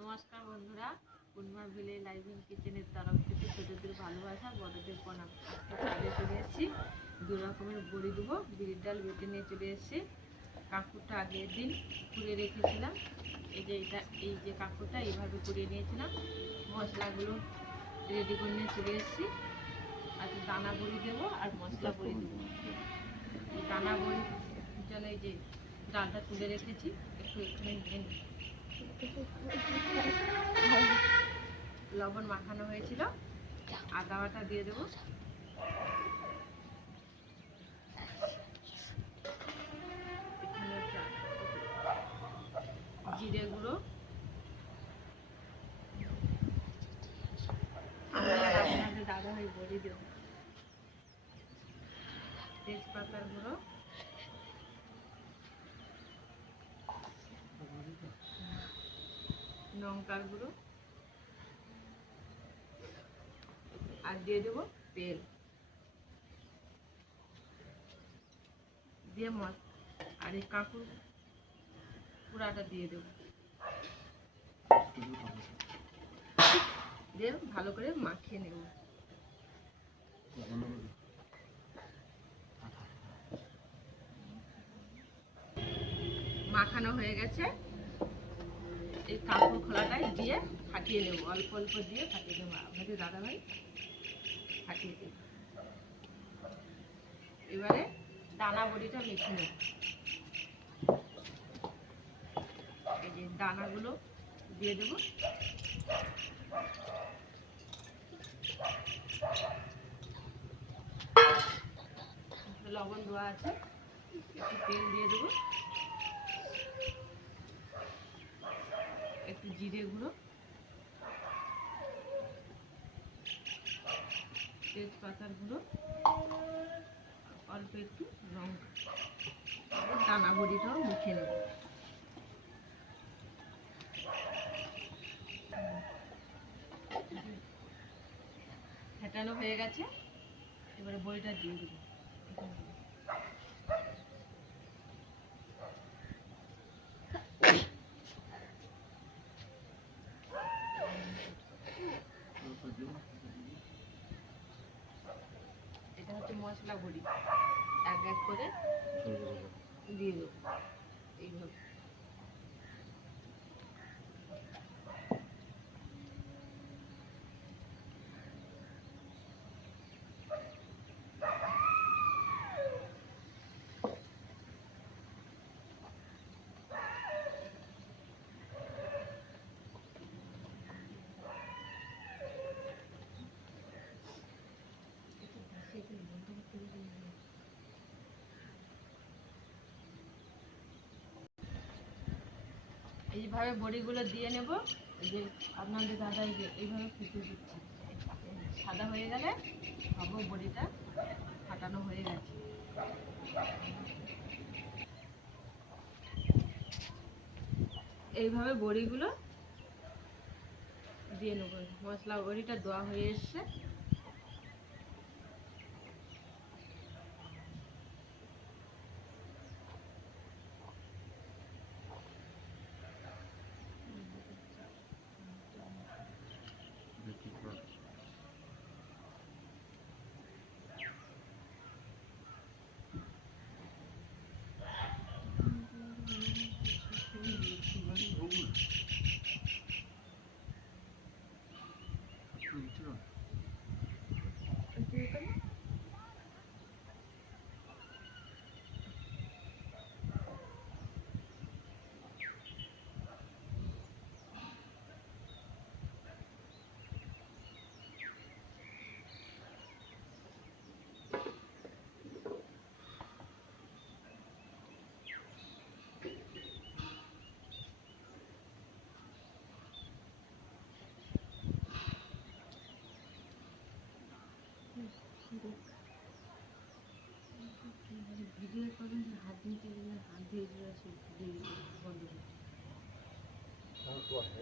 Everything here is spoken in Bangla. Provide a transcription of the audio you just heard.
নমস্কার বন্ধুরা পূর্ণিমা ভিলে লাইভ কিচেনের তরফ থেকে ছোটদের ভালোবাসা, বড়দের প্রণাম আজকে চলে এসেছি। দু রকমের বড়ি দেবো, বিড়ির ডাল বেটে নিয়ে চলে এসেছি। কাঁকুরটা আগের দিন কুড়ে রেখেছিলাম। এই যে এটা, এই যে কাঁকুরটা এইভাবে কুড়িয়ে নিয়েছিলাম। মশলাগুলো রেডি করে নিয়ে চলে এসেছি। আজকে দানা বড়ি দেবো আর মশলা বড়ি দেবো। দানা বড়ি জন্য এই যে ডালটা তুলে রেখেছি। একটু এখানে নিয়ে লবণ মাখানো হয়েছিল। আদা বাটা দিয়ে দেবো। জিরে গুঁড়ো। দাদা ভাই বড়ি দেবো। তেজপাতার গুঁড়ো। লঙ্কার গুঁড়ো। আর দিয়ে দেবো তেল। দিয়ে মশ আর এই কাঁকুর পুরাটা দিয়ে দেবো। দিয়ে ভালো করে মাখিয়ে নেব। মাখানো হয়ে গেছে। এই কাপড় খোলাটাই দিয়ে ফাটিয়ে নেব অল্প অল্প দিয়ে ফাটিয়ে নেব আপনাদের দাদাভাই ফাটিয়ে দেব। এবারে দানা বড়িটা মেখে নেব। এই যে দানাগুলো দিয়ে দেবো। লবণ দেওয়া আছে। একটু তেল দিয়ে দেবো একটু জিরে গুঁড়ো, তেজপাতার গুঁড়ো, অল্প একটু লঙ্কা দানা বড়িটাও মুখে নেব। ফেটানো হয়ে গেছে, এবারে বড়িটা দিয়ে দেবো এটা হচ্ছে মশলা ভরি। এক এক করে দিয়ে দেবো। এইভাবে। এইভাবে বড়িগুলো দিয়ে নেব। যে আপনাদের দাদা যে এইভাবে ফুটে দিচ্ছে। সাদা হয়ে গেলে ভাবো বড়িটা ফাটানো হয়ে গেছে। এইভাবে বড়িগুলো দিয়ে নেব। মশলা বড়িটা দেওয়া হয়ে এসছে। Ito, ano? ito. রাজনীতিবিদদের হাত ধরে বন্ধ করছে